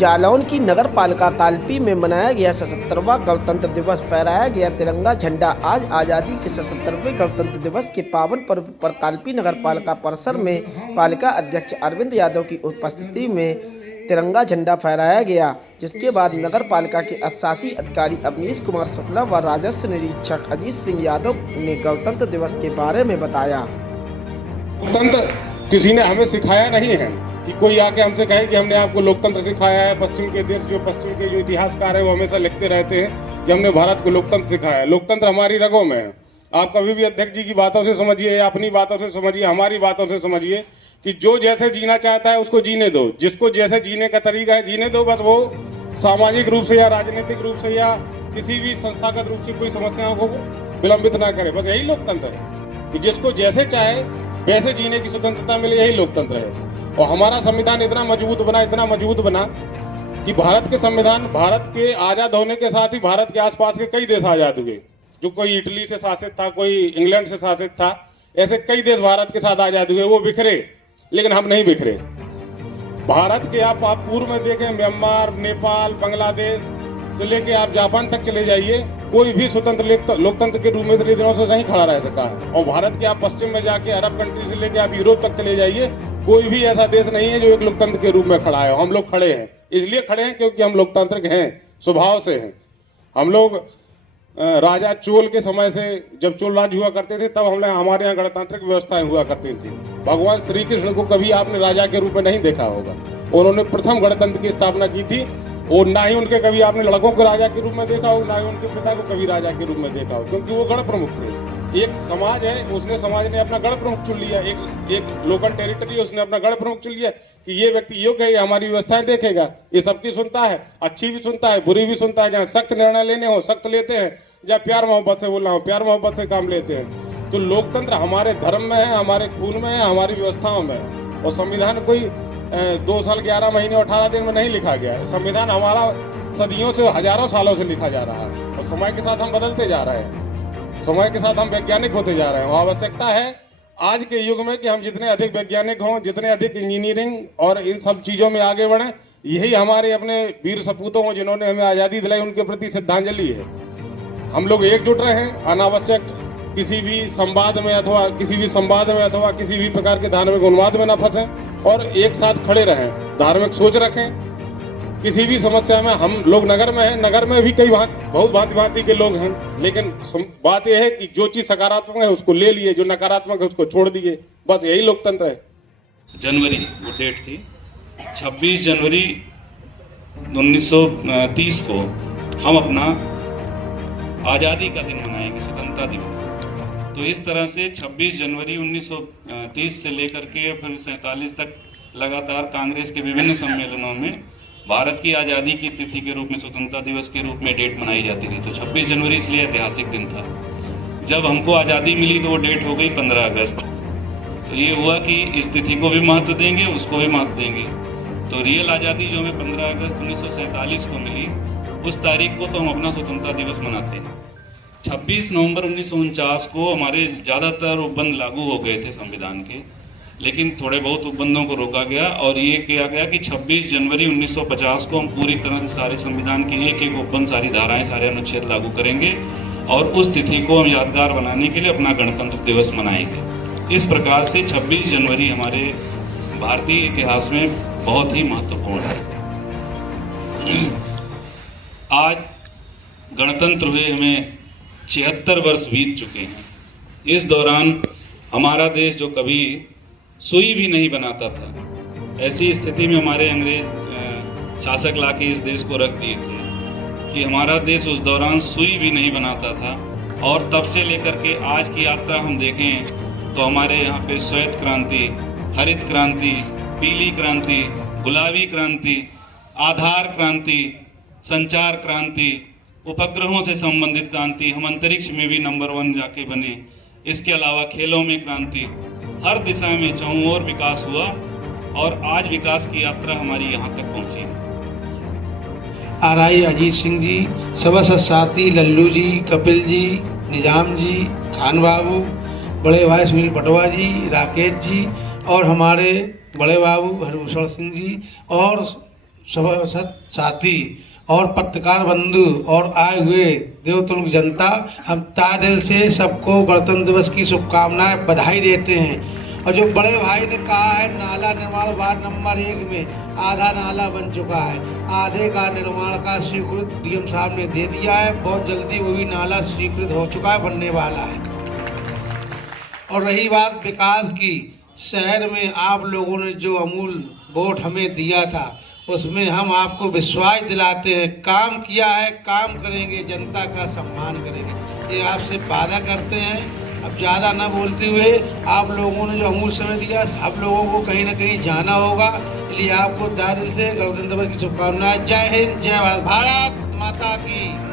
जालौन की नगर पालिका कालपी में मनाया गया 77वां गणतंत्र दिवस। फहराया गया तिरंगा झंडा। आज आज़ादी के 77वें गणतंत्र दिवस के पावन पर्व पर कालपी नगर पालिका परिसर में पालिका अध्यक्ष अरविंद यादव की उपस्थिति में तिरंगा झंडा फहराया गया, जिसके बाद नगर पालिका के अधिशासी अधिकारी अवनीश कुमार शुक्ला व राजस्व निरीक्षक अजीत सिंह यादव ने गणतंत्र दिवस के बारे में बताया। लोकतंत्र किसी ने हमें सिखाया नहीं है कि कोई आके हमसे कहे कि हमने आपको लोकतंत्र सिखाया है। पश्चिम के जो इतिहासकार है वो हमेशा लिखते रहते हैं कि हमने भारत को लोकतंत्र सिखाया है। लोकतंत्र हमारी रगों में है। आप कभी भी अध्यक्ष जी की बातों से समझिए, अपनी बातों से समझिए, हमारी बातों से समझिए कि जो जैसे जीना चाहता है उसको जीने दो। जिसको जैसे जीने का तरीका है जीने दो। बस वो सामाजिक रूप से या राजनीतिक रूप से या किसी भी संस्थागत रूप से कोई समस्याओं को विलंबित ना करे। बस यही लोकतंत्र है कि जिसको जैसे चाहे वैसे जीने की स्वतंत्रता मिले। यही लोकतंत्र है। और हमारा संविधान इतना मजबूत बना कि भारत के संविधान, भारत के आजाद होने के साथ ही भारत के आसपास के कई देश आजाद हुए। जो कोई इटली से शासित था, कोई इंग्लैंड से शासित था, ऐसे कई देश भारत के साथ आजाद हुए। वो बिखरे, लेकिन हम नहीं बिखरे। भारत के आप पूर्व में देखें, म्यांमार, नेपाल, बांग्लादेश से लेके आप जापान तक चले जाइए, कोई भी स्वतंत्र लोकतंत्र के रूप में इतने दिनों से नहीं खड़ा रह सका है। और भारत के आप पश्चिम में जाके अरब कंट्री से लेके आप यूरोप तक चले जाइए, कोई भी ऐसा देश नहीं है जो एक लोकतंत्र के रूप में खड़ा है। हम लोग खड़े हैं, इसलिए खड़े हैं क्योंकि हम लोकतांत्रिक हैं, स्वभाव से हैं। हम लोग राजा चोल के समय से, जब चोल राज हुआ करते थे, तब हमारे यहाँ गणतांत्रिक व्यवस्थाएं हुआ करती थी। भगवान श्री कृष्ण को कभी आपने राजा के रूप में नहीं देखा होगा। उन्होंने प्रथम गणतंत्र की स्थापना की थी। और ना ही उनके कभी आपने लड़कों को राजा के रूप में देखा हो, ना ही उनके पिता को कभी राजा के रूप में देखा हो, क्योंकि वो गण प्रमुख थे। एक समाज है, समाज ने अपना गण प्रमुख चुन लिया। एक लोकल टेरिटरी, उसने अपना गण प्रमुख चुन लिया कि ये व्यक्ति योग्य है, हमारी व्यवस्थाएं देखेगा, ये सबकी सुनता है, अच्छी भी सुनता है, बुरी भी सुनता है। जहाँ सख्त निर्णय लेने हो सख्त लेते हैं, जहाँ प्यार मोहब्बत से बोलना हो प्यार मोहब्बत से काम लेते हैं। तो लोकतंत्र हमारे धर्म में है, हमारे खून में है, हमारी व्यवस्थाओं में है। और संविधान कोई 2 साल 11 महीने 18 दिन में नहीं लिखा गया है। संविधान हमारा सदियों से, हजारों सालों से लिखा जा रहा है। और समय के साथ हम बदलते जा रहे हैं, समय के साथ हम वैज्ञानिक होते जा रहे हैं। आवश्यकता है आज के युग में कि हम जितने अधिक वैज्ञानिक हों, जितने अधिक इंजीनियरिंग और इन सब चीज़ों में आगे बढ़ें। यही हमारे अपने वीर सपूतों को, जिन्होंने हमें आज़ादी दिलाई, उनके प्रति श्रद्धांजलि है। हम लोग एकजुट रहें, अनावश्यक किसी भी संवाद में अथवा किसी भी प्रकार के धार्मिक उन्माद में न फंसें और एक साथ खड़े रहें, धार्मिक सोच रखें। किसी भी समस्या में, हम लोग नगर में हैं, नगर में भी बहुत भांति के लोग हैं, लेकिन बात यह है कि जो चीज सकारात्मक है उसको ले लिए, जो नकारात्मक है उसको छोड़ दिए। बस यही लोकतंत्र है। जनवरी वो डेट थी, 26 जनवरी 1930 को हम अपना आज़ादी का दिन मनाएंगे, स्वतंत्रता दिवस। तो इस तरह से 26 जनवरी 1930 से लेकर के फिर 47 तक लगातार कांग्रेस के विभिन्न सम्मेलनों में भारत की आज़ादी की तिथि के रूप में, स्वतंत्रता दिवस के रूप में डेट मनाई जाती थी। तो 26 जनवरी इसलिए ऐतिहासिक दिन था। जब हमको आज़ादी मिली तो वो डेट हो गई 15 अगस्त। तो ये हुआ कि इस तिथि को भी महत्व देंगे, उसको भी महत्व देंगे। तो रियल आज़ादी जो हमें 15 अगस्त 1947 को मिली, उस तारीख को तो हम अपना स्वतंत्रता दिवस मनाते हैं। 26 नवंबर 1949 को हमारे ज़्यादातर उपबंध लागू हो गए थे संविधान के, लेकिन थोड़े बहुत उपबंधों को रोका गया और ये किया गया कि 26 जनवरी 1950 को हम पूरी तरह से सारे संविधान के एक उपबंध, सारी धाराएं, सारे अनुच्छेद लागू करेंगे और उस तिथि को हम यादगार बनाने के लिए अपना गणतंत्र दिवस मनाएंगे। इस प्रकार से 26 जनवरी हमारे भारतीय इतिहास में बहुत ही महत्वपूर्ण है। आज गणतंत्र हुए हमें 76 वर्ष बीत चुके हैं। इस दौरान हमारा देश, जो कभी सुई भी नहीं बनाता था, ऐसी स्थिति में हमारे अंग्रेज शासक लाके इस देश को रख दिए थे कि हमारा देश उस दौरान सुई भी नहीं बनाता था। और तब से लेकर के आज की यात्रा हम देखें तो हमारे यहाँ पे श्वेत क्रांति, हरित क्रांति, पीली क्रांति, गुलाबी क्रांति, आधार क्रांति, संचार क्रांति, उपग्रहों से संबंधित क्रांति, हम अंतरिक्ष में भी नंबर 1 जाके बने। इसके अलावा खेलों में क्रांति, हर दिशा में चारों ओर विकास हुआ और आज विकास की यात्रा हमारी यहाँ तक पहुँची। आरआई अजीत सिंह जी, सबसे साथी लल्लू जी, कपिल जी, निजाम जी, खान बाबू, बड़े भाई सुनील पटवा जी, राकेश जी और हमारे बड़े बाबू हरभूषण सिंह जी और सभासद साथी और पत्रकार बंधु और आए हुए देवतुल्य जनता, हम तहे दिल से सबको गणतंत्र दिवस की शुभकामनाएं बधाई देते हैं। और जो बड़े भाई ने कहा है, नाला निर्माण वार्ड नंबर 1 में आधा नाला बन चुका है, आधे का निर्माण का स्वीकृत डीएम साहब ने दे दिया है, बहुत जल्दी वो भी नाला स्वीकृत हो चुका है, बनने वाला है। और रही बात विकास की, शहर में आप लोगों ने जो अमूल वोट हमें दिया था, उसमें हम आपको विश्वास दिलाते हैं, काम किया है, काम करेंगे, जनता का सम्मान करेंगे, ये आपसे वादा करते हैं। अब ज़्यादा न बोलते हुए, आप लोगों ने जो अमूल्य समय दिया, आप लोगों को कहीं ना कहीं जाना होगा, इसलिए आपको दिल से गणतंत्र दिवस की शुभकामनाएं। जय हिंद, जय भारत, भारत माता की।